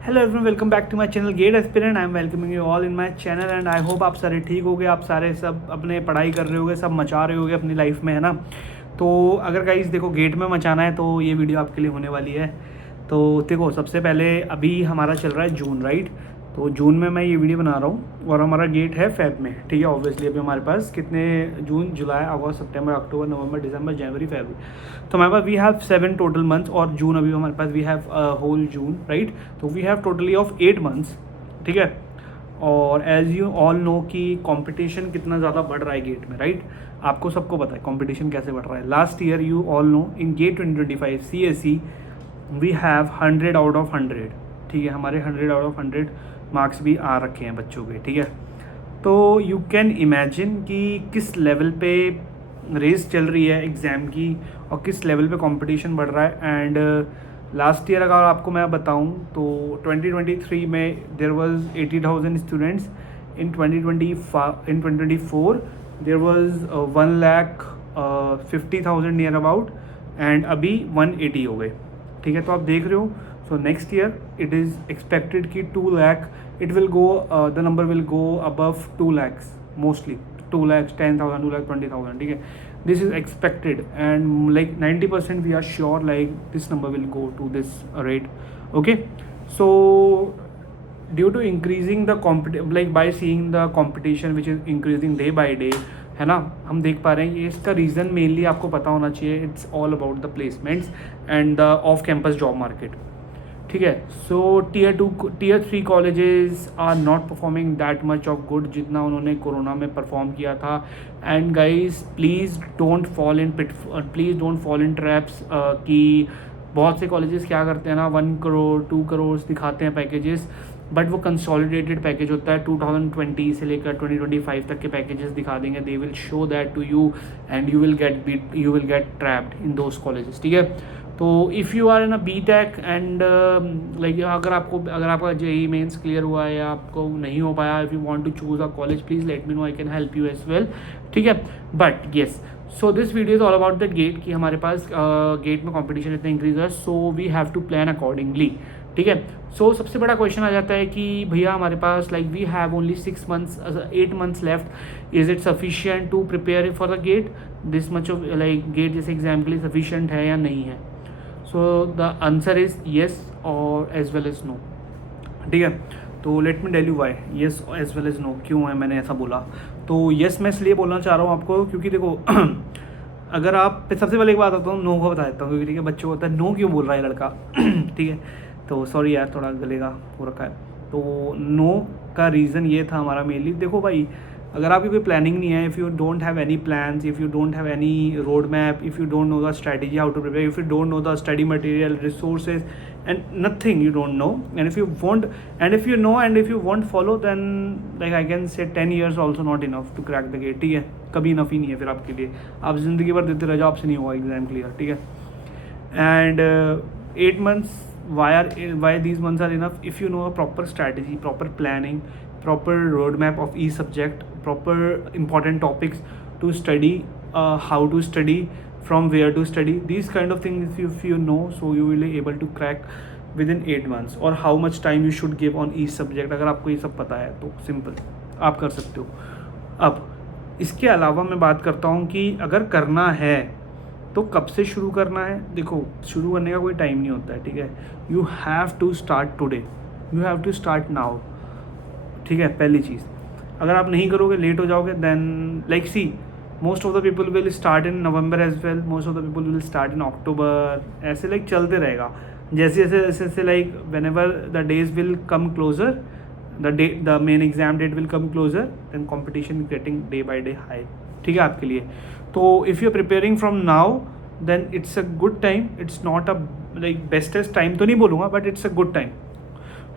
Hello everyone, welcome back to my channel GATE aspirant. I am welcoming you all in my channel and I hope आप सारे ठीक होगे, आप सारे सब अपने पढ़ाई कर रहे होगे, सब मचा रहे होगे अपनी लाइफ में, है ना। तो अगर गाइस देखो गेट में मचाना है तो ये वीडियो आपके लिए होने वाली है। तो देखो सबसे पहले अभी हमारा चल रहा है जून, राइट। तो जून में मैं ये वीडियो बना रहा हूँ और हमारा गेट है फेब में, ठीक है। ऑब्वियसली अभी हमारे पास कितने जून, जुलाई, अगस्त, सितंबर, अक्टूबर, नवंबर, दिसंबर, जनवरी, फरवरी। तो हमारे पास वी हैव 7 टोटल मंथ्स और जून अभी हमारे पास we have whole June, right. तो we have totally of 8 months, ठीक है। और एज यू ऑल नो कि कंपटीशन कितना ज़्यादा बढ़ रहा है गेट में, राइट। आपको सबको पता है कंपटीशन कैसे बढ़ रहा है। Last year you all know in GATE 2025 CSE we have 100 out of 100, ठीक है। हमारे 100 आउट ऑफ 100 मार्क्स भी आ रखे हैं बच्चों के, ठीक है। तो यू कैन इमेजिन कि किस लेवल पे रेस चल रही है एग्ज़ाम की और किस लेवल पे कंपटीशन बढ़ रहा है। एंड लास्ट ईयर अगर आपको मैं बताऊं तो 2023 में there was 80,000 students. In 2024 there was 1,50,000 near about and अभी 180 हो गए, ठीक है। तो आप देख रहे हो। So next year it is expected कि 2 lakh it will go, the number will go above 2 lakhs mostly, 2 lakhs 10,000, 2 lakh 20,000, ठीक है। This is expected and like 90% we are sure like this number will go to this rate, okay. So due to increasing the like by seeing the competition which is increasing day by day, है ना, हम देख पा रहे हैं। ये इसका reason mainly आपको पता होना चाहिए, it's all about the placements and the off campus job market, ठीक है। So tier 2 tier 3 colleges are not performing that much of good जितना उन्होंने कोरोना में परफॉर्म किया था। And guys please don't fall in traps कि बहुत से कॉलेजेस क्या करते हैं ना, 1 करोड़ 2 करोड़ दिखाते हैं पैकेजेस, बट वो कंसोलिडेटेड पैकेज होता है। 2020 से लेकर 2025 तक के पैकेजेस दिखा देंगे। They will show that to you and you will get trapped in those colleges, ठीक है। तो if you are in a BTech and like अगर आपका JEE मेंस क्लियर हुआ है या आपको नहीं हो पाया, if you want to choose a college please let me know, I can help you as well, ठीक है। But yes, so this video is all about the GATE कि हमारे पास गेट में कंपटीशन इतना इंक्रीज है, so we have to plan accordingly, ठीक है। सो सबसे बड़ा क्वेश्चन आ जाता है कि भैया हमारे पास like we have only 8 months left, is it sufficient to prepare for the GATE, this much of like GATE जैसे एग्जाम के लिए सफिशिएंट है या नहीं है। So the answer is yes और एज वेल एज नो, ठीक है। तो let me tell you why yes as well as no क्यों है मैंने ऐसा बोला। तो येस मैं इसलिए बोलना चाह रहा हूँ आपको क्योंकि देखो अगर आप सबसे पहले एक बात आता हूँ, नो को बता देता हूँ क्योंकि ठीक है, बच्चों को होता है नो क्यों बोल रहा है लड़का ठीक है। तो सॉरी यार, थोड़ा गले का हो रखा है। तो नो का रीज़न ये था हमारा मेनली, देखो भाई अगर आपकी कोई प्लानिंग नहीं है, if you don't have any plans, if you don't have any road map, if you don't know the strategy how to prepare, if you don't know the study material, resources and nothing you don't know, and if you won't, and if you know and if you won't follow, then like I can say 10 years also not enough to crack the gate, ठीक है। कभी enough ही नहीं है फिर आपके लिए, आप ज़िंदगी भर देते रह जाओ, आपसे नहीं होगा एग्ज़ाम क्लियर, ठीक है। And 8 months, why these months are enough? If you know a proper strategy, proper planning, proper roadmap of each subject, proper important topics to study, how to study, from where to study, these kind of things if you know, so you will be able to crack within 8 months. और how much time you should give on each subject, अगर आपको ये सब पता है तो simple आप कर सकते हो। अब इसके अलावा मैं बात करता हूँ कि अगर करना है तो कब से शुरू करना है। देखो शुरू करने का कोई टाइम नहीं होता है, ठीक है। You have to start today, you have to start now, ठीक है। पहली चीज़, अगर आप नहीं करोगे लेट हो जाओगे, then like see most of the people will start in November as well, most of the people will start in October, ऐसे लाइक चलते रहेगा। जैसे जैसे like whenever the days will come closer, the main exam date will come closer, then competition getting day by day high, ठीक है आपके लिए। तो if you are preparing from now then it's a good time, it's not a like bestest time तो नहीं बोलूँगा, but it's a good time.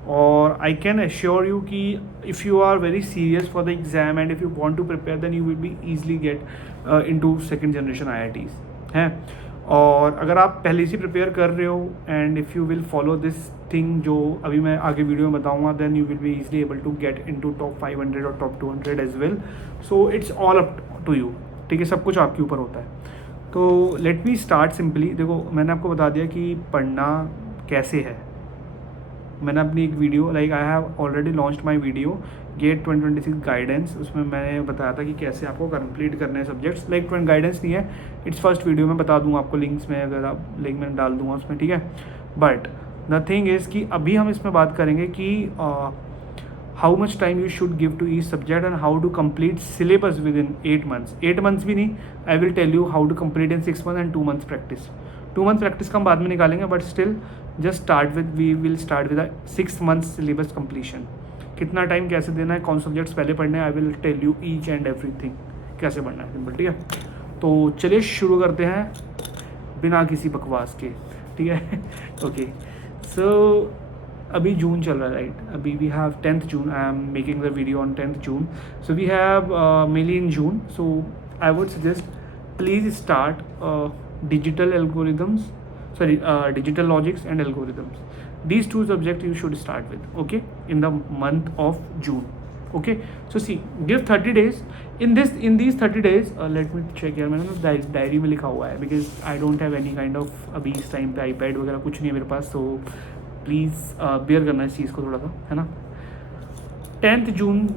और I can assure you कि if you are very serious for the exam and if you want to prepare then you will be easily get into second generation IITs हैं। और अगर आप पहले से prepare कर रहे हो and if you will follow this thing जो अभी मैं आगे वीडियो में बताऊंगा, then you will be easily able to get into top 500 और top 200 as well. So it's all up to you, ठीक है। सब कुछ आपके ऊपर होता है। तो लेट मी स्टार्ट सिंपली। देखो मैंने आपको बता दिया कि पढ़ना कैसे है, मैंने अपनी एक video like I have already launched my video GATE 2026 guidance, उसमें मैंने बताया था कि कैसे आपको कंप्लीट करने हैं सब्जेक्ट्स। लाइक गाइडेंस नहीं है, इट्स फर्स्ट वीडियो, मैं बता दूंगा आपको लिंक्स में, अगर आप लिंक में डाल दूंगा उसमें, ठीक है। बट द थिंग इज़ कि अभी हम इसमें बात करेंगे कि how much time you should give to each subject and how to complete syllabus within 8 months. 8 months भी नहीं, I will tell you how to complete in 6 months and 2 months practice. 2 month practice का हम बाद में निकालेंगे, but still just start with, we will start with 6 months syllabus completion. कितना time कैसे देना है, कौन सब्जेक्ट्स पहले पढ़ने हैं, I will tell you each and everything कैसे पढ़ना है, सिंपल, ठीक है। तो चलिए शुरू करते हैं बिना किसी बकवास के, ठीक है। ओके, सो अभी जून चल रहा है, राइट। अभी we have 10th June, I am making the video on 10th June, so we have mainly in June, so I would suggest please start digital algorithms, digital logics and algorithms. These 2 subjects you should start with, okay, in the month of June, okay. So see, give 30 days. In these 30 days, let me check here, मैंने ना diary में लिखा हुआ है, because I don't have any kind of अभी इस time पे iPad वगैरह कुछ नहीं है मेरे पास, so प्लीज़ बेयर करना इस चीज़ को थोड़ा सा, है ना। 10th जून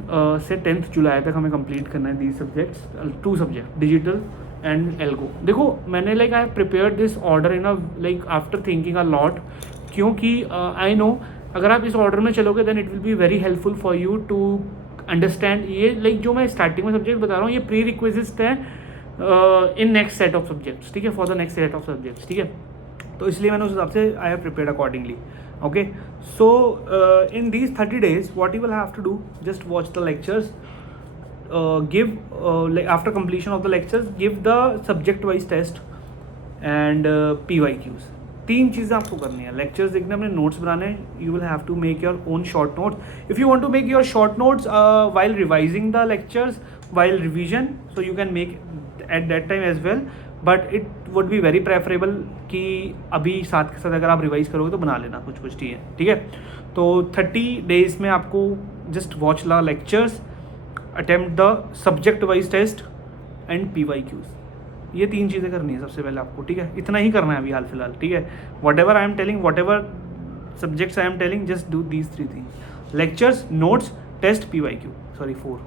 से 10th जुलाई तक हमें कंप्लीट करना है these subjects, 2 subject, digital and algo. देखो मैंने like I prepare this order in a like after thinking a lot, क्योंकि आई नो अगर आप इस ऑर्डर में चलोगे then it will be very helpful for you to understand. ये like जो मैं स्टार्टिंग में सब्जेक्ट बता रहा हूँ, ये प्री रिक्विजिट है in next set of subjects, ठीक है, for the next set of subjects, ठीक है। तो इसलिए मैंने उस हिसाब से I have prepared accordingly, okay. So in these 30 days what you will have to do, just watch the lectures, give like after completion of the lectures give the subject wise test and PYQs। 3 चीज़ें आपको करनी है, lectures देखने, अपने notes बनाने, you will have to make your own short notes. If you want to make your short notes while revising the lectures, while revision, so you can make at that time as well, but it would be very preferable कि अभी साथ के साथ अगर आप revise करोगे तो बना लेना कुछ कुछ, ठीक है। तो 30 डेज में आपको just watch the lectures, attempt the subject wise test and PYQs। ये 3 चीज़ें करनी है सबसे पहले आपको, ठीक है। इतना ही करना है अभी हाल फिलहाल, ठीक है। Whatever I am telling, whatever subjects I am telling, just do these 3 things, lectures, notes, test, PYQ, sorry 4,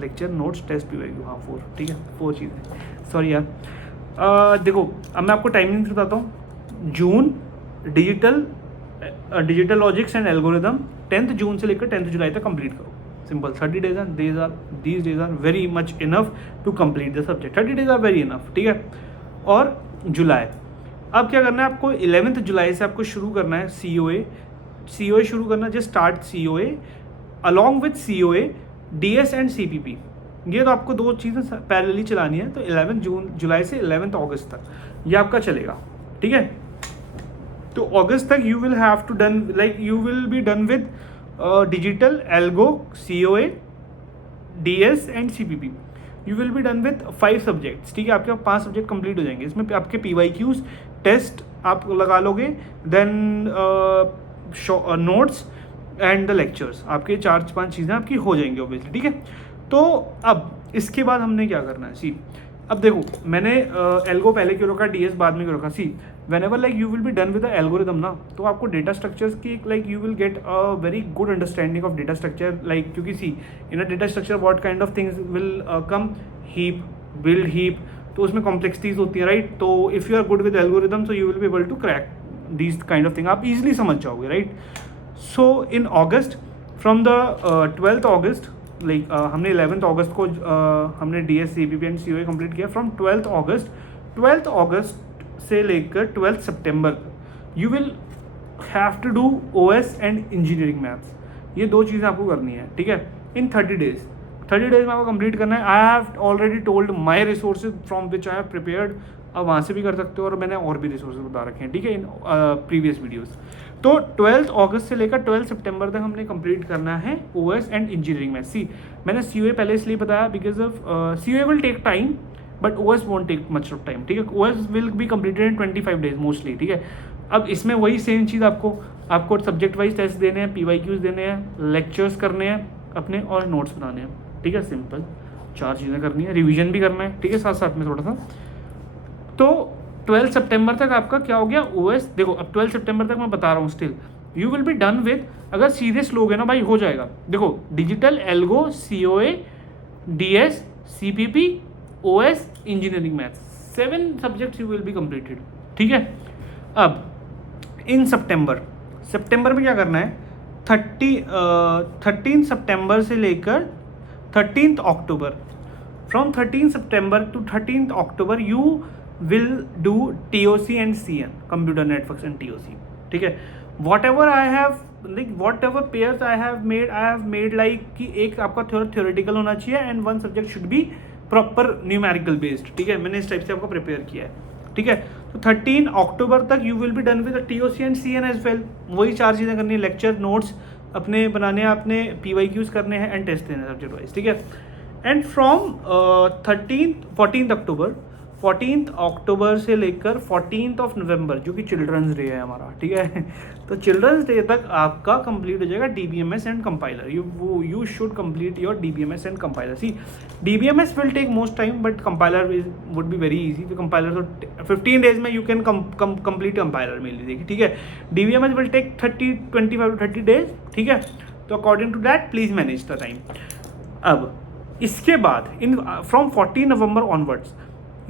lecture, notes, test, PYQ, हाँ 4, ठीक है, 4 चीज़ें, सॉरी यार। देखो अब मैं आपको टाइमिंग बताता हूँ। June digital logics and algorithm 10th June से लेकर 10th जुलाई तक कंप्लीट करो, simple. 30 days these days are very much enough to complete the subject, 30 days are very enough, ठीक है। और जुलाई, अब क्या करना है आपको, 11th जुलाई से आपको शुरू करना है COA शुरू करना है, just start COA along with COA, DS and CPP। ये तो आपको 2 चीज़ें पैरेलली चलानी है, तो 11 जुलाई से 11 अगस्त तक ये आपका चलेगा, ठीक है। तो अगस्त तक you will have to done, like you will be done with digital, algo, COA, DS and CPP। You will be done with 5 subjects, ठीक है। आपके 5 सब्जेक्ट कंप्लीट हो जाएंगे, इसमें आपके PYQs, टेस्ट आप लगा लोगे, then notes and the lectures, आपके 4-5 चीज़ें आपकी हो जाएंगी ऑब्वियसली, ठीक है। तो अब इसके बाद हमने क्या करना है, सी अब देखो मैंने एल्गो पहले क्यों रखा, DS बाद में क्यों रखा। See whenever like you will be done with the algorithm ना, तो आपको डेटा स्ट्रक्चर्स की like you will get a very good understanding of data structure, like क्योंकि see in a data structure what kind of things will come, heap, build heap, तो उसमें complexities होती है, right. तो if you are good with algorithm so you will be able to crack these kind of thing, आप easily समझ जाओगे, right. So in August, from the 12th August, like हमने 11th अगस्त को हमने DS, CPP and COA complete किया। From 12th अगस्त से लेकर 12th सितंबर you will have to do OS and engineering maths, ये 2 चीज़ें आपको करनी है, ठीक है, इन 30 डेज। 30 डेज में आपको कंप्लीट करना है। आई have already told my resources from which I have prepared, अब वहाँ से भी कर सकते हो, और मैंने और भी रिसोर्सेज बता रखे हैं, ठीक है, इन प्रीवियस वीडियोज़। तो 12th अगस्त से लेकर 12 सितंबर तक हमने कंप्लीट करना है OS and engineering maths. See मैंने COA पहले इसलिए बताया because of COA will take time but OS won't take much of time, ठीक है। OS will be completed in 25 days mostly, ठीक है। अब इसमें वही सेम चीज़ आपको सब्जेक्ट वाइज टेस्ट देने हैं, PYQs देने हैं, लेक्चर्स करने हैं अपने, और नोट्स बनाने हैं, ठीक है। सिंपल 4 चीज़ें करनी है, रिविजन भी करना है, ठीक है, साथ साथ में थोड़ा सा। तो 12 सितंबर तक आपका क्या हो गया, OS। देखो अब 12 सितंबर तक मैं बता रहा हूँ still, you will be done with, अगर सीरियस लोगे ना भाई हो जाएगा। देखो digital, algo, COA, DS, CPP, OS, engineering maths, 7 subjects you will be completed. ठीक है, अब इन सितंबर में क्या करना है, 13 सितंबर से लेकर 13 अक्टूबर, from 13 September to 13 October you will do TOC and CN, computer networks and TOC। ठीक है, whatever I have whatever pairs I have made like कि एक आपका थ्योरेटिकल होना चाहिए and 1 subject should be proper numerical based. ठीक है, मैंने इस टाइप से आपको प्रिपेयर किया है। ठीक है, तो 13 अक्टूबर तक you will be done with TOC and CN as well. वही 4 चीज़ें करनी है, लेक्चर नोट्स अपने बनाने हैं, आपने PYQs करने हैं एंड टेस्ट देने सब्जेक्ट वाइज। ठीक है, एंड फ्रॉम 14 अक्टूबर से लेकर 14 नवंबर जो कि चिल्ड्रंस डे है हमारा। ठीक है, तो चिल्ड्रंस डे तक आपका कंप्लीट हो जाएगा DBMS and compiler. You should complete your DBMS and compiler. See DBMS will take most time but compiler would be very easy. तो कंपाइलर तो 15 डेज में यू कैन कंप्लीट कंपाइलर में लीजिए। ठीक है, DBMS will take 25 to 30 days. ठीक है, तो according to that please manage the time. अब इसके बाद from 14 November onwards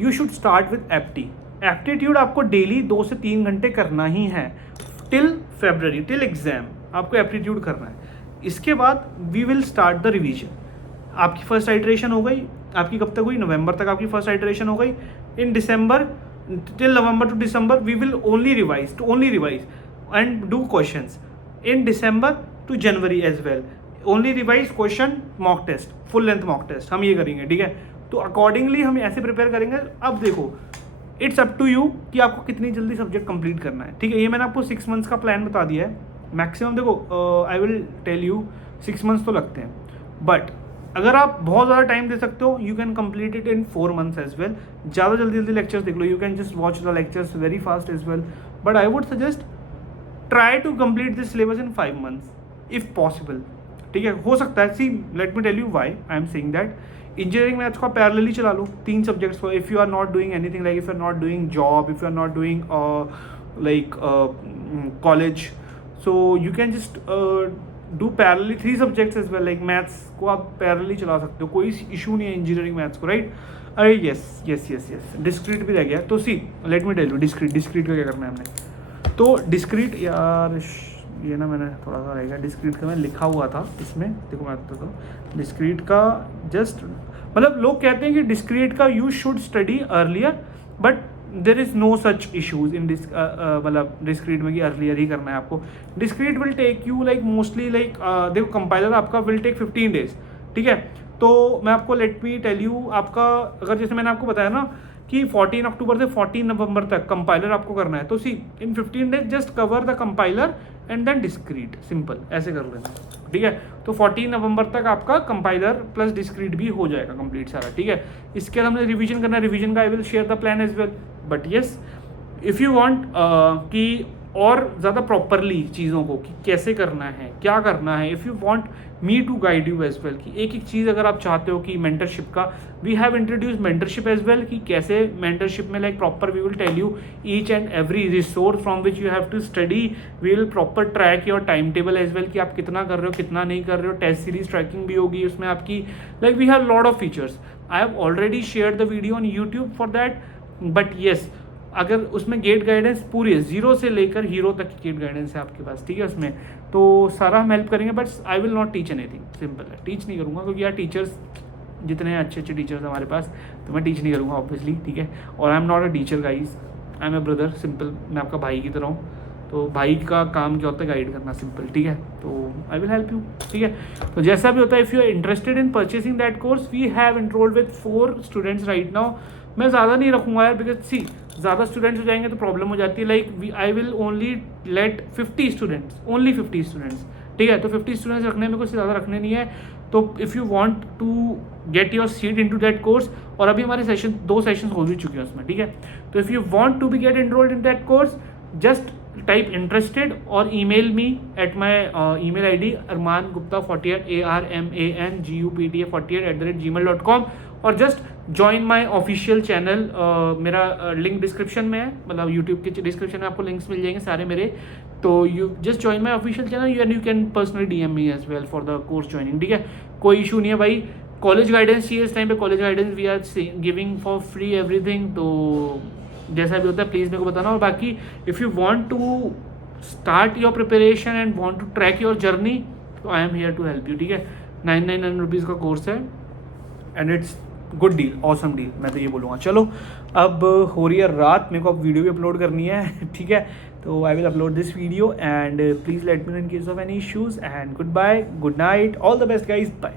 you should start with aptitude. आपको डेली 2 से 3 घंटे करना ही है टिल February, टिल एग्जाम आपको एप्टीट्यूड करना है। इसके बाद we will start the revision. आपकी फर्स्ट आइटरेशन हो गई, आपकी कब तक हुई, नवंबर तक आपकी फर्स्ट आइटरेशन हो गई। In December, till November to December we will only revise and do questions. In December to January as well, only revise, question, mock test, full length mock test हम ये करेंगे। ठीक है, तो अकॉर्डिंगली हम ऐसे प्रिपेयर करेंगे। अब देखो इट्स अप टू यू कि आपको कितनी जल्दी सब्जेक्ट कंप्लीट करना है। ठीक है, ये मैंने आपको 6 मंथ्स का प्लान बता दिया है मैक्सिमम। देखो I will tell you 6 months तो लगते हैं, बट अगर आप बहुत ज़्यादा टाइम दे सकते हो you can complete it in 4 months as well. ज़्यादा जल्दी लेक्चर्स देख लो, you can just watch the lectures very fast as well, but I would suggest try to complete this syllabus in 5 months if possible. ठीक है, हो सकता है। See let me tell you why I am saying that. Engineering maths को parallelly चला लो 3 subjects को। If you are not doing anything, like if you are not doing job, if you are not doing like college, so you can just do parallelly 3 subjects as well. Like maths को आप parallelly चला सकते हो, कोई issue नहीं है engineering maths को, right. अरे यस डिस्क्रीट भी रह गया। तो see let me tell you discrete का क्या करना है हमने। तो डिस्क्रीट यार ये ना मैंने थोड़ा सा रहेगा, डिस्क्रीट का मैंने लिखा हुआ था इसमें, देखो मैं आपको बताऊँ। डिस्क्रीट का जस्ट मतलब लोग कहते हैं कि डिस्क्रीट का you should study earlier, but there is no such issues in मतलब डिस्क्रीट में कि अर्लियर ही करना है आपको। Discrete will take you like mostly like देखो कंपाइलर आपका विल टेक 15 डेज। ठीक है, तो मैं आपको लेट मी टेल यू, आपका अगर जैसे मैंने आपको बताया ना कि 14 अक्टूबर से 14 नवंबर तक कंपाइलर आपको करना है, तो see in 15 days just cover the compiler and then discrete, simple ऐसे कर लेना। ठीक है, तो 14 नवंबर तक आपका कंपाइलर प्लस डिस्क्रीट भी हो जाएगा कंप्लीट सारा। ठीक है, इसके बाद हमने रिवीजन करना है, रिवीजन का I will share the plan as well. But yes if you want कि और ज़्यादा प्रॉपरली चीज़ों को कि कैसे करना है, क्या करना है, if you want me to guide you as well कि एक चीज़ अगर आप चाहते हो कि मेंटरशिप का, we have introduce mentorship as well कि कैसे मेंटरशिप में like proper we will tell you each and every resource from which you have to study. We will proper track your time table as well कि आप कितना कर रहे हो कितना नहीं कर रहे हो। टेस्ट सीरीज ट्रैकिंग भी होगी उसमें आपकी, like we have lot of features. I have already share the video on YouTube for that, but yes अगर उसमें गेट गाइडेंस पूरी है, 0 से लेकर हीरो तक की गेट गाइडेंस है आपके पास। ठीक है, उसमें तो सारा हम हेल्प करेंगे, but I will not teach anything, simple है। टीच नहीं करूँगा क्योंकि यार टीचर्स जितने अच्छे टीचर्स हमारे पास, तो मैं टीच नहीं करूँगा ऑब्वियसली। ठीक है, और I am not a teacher guys, I am a brother, simple. मैं आपका भाई की तरह हूँ, तो भाई का काम क्या होता है, गाइड करना, सिंपल। ठीक है, तो आई विल हेल्प यू। ठीक है, तो जैसा भी होता है, if you are interested in purchasing that course, we have enrolled with 4 students right now. मैं ज़्यादा नहीं रखूँगा यार, बिकॉज सी ज़्यादा स्टूडेंट्स हो जाएंगे तो प्रॉब्लम हो जाती है। Like I will only let 50 students, only 50 students. ठीक है, तो 50 स्टूडेंट्स रखने में कुछ ज़्यादा रखने नहीं है। तो if you want to get your seat into that course, और अभी हमारे सेशन 2 सेशंस हो भी चुके हैं उसमें। ठीक है, तो if you want to be get enrolled in that course, just type interested और email me at my email ID armangupta48 ARMANGUPTA48 @gmail.com, और just join my official channel. मेरा लिंक डिस्क्रिप्शन में है, मतलब यूट्यूब के डिस्क्रिप्शन में आपको links मिल जाएंगे सारे मेरे। तो you just join my official channel and you can personally DM me as well for the course joining, ठीक है। कोई इशू नहीं है भाई, कॉलेज गाइडेंस चाहिए इस टाइम पे, college guidance we are giving for free everything. तो जैसा भी होता है प्लीज़ मेरे को बताना। और बाकी if you want to start your preparation and want to track your journey, तो I am here to help you, ठीक है। 999 रुपीज़ का कोर्स है and it's good deal, awesome deal, मैं तो ये बोलूँगा। चलो अब हो रही है रात, मेरे को अब वीडियो भी अपलोड करनी है, ठीक है। तो I will upload this video and please let me know in case of any issues and good bye, good night, all the best guys, bye.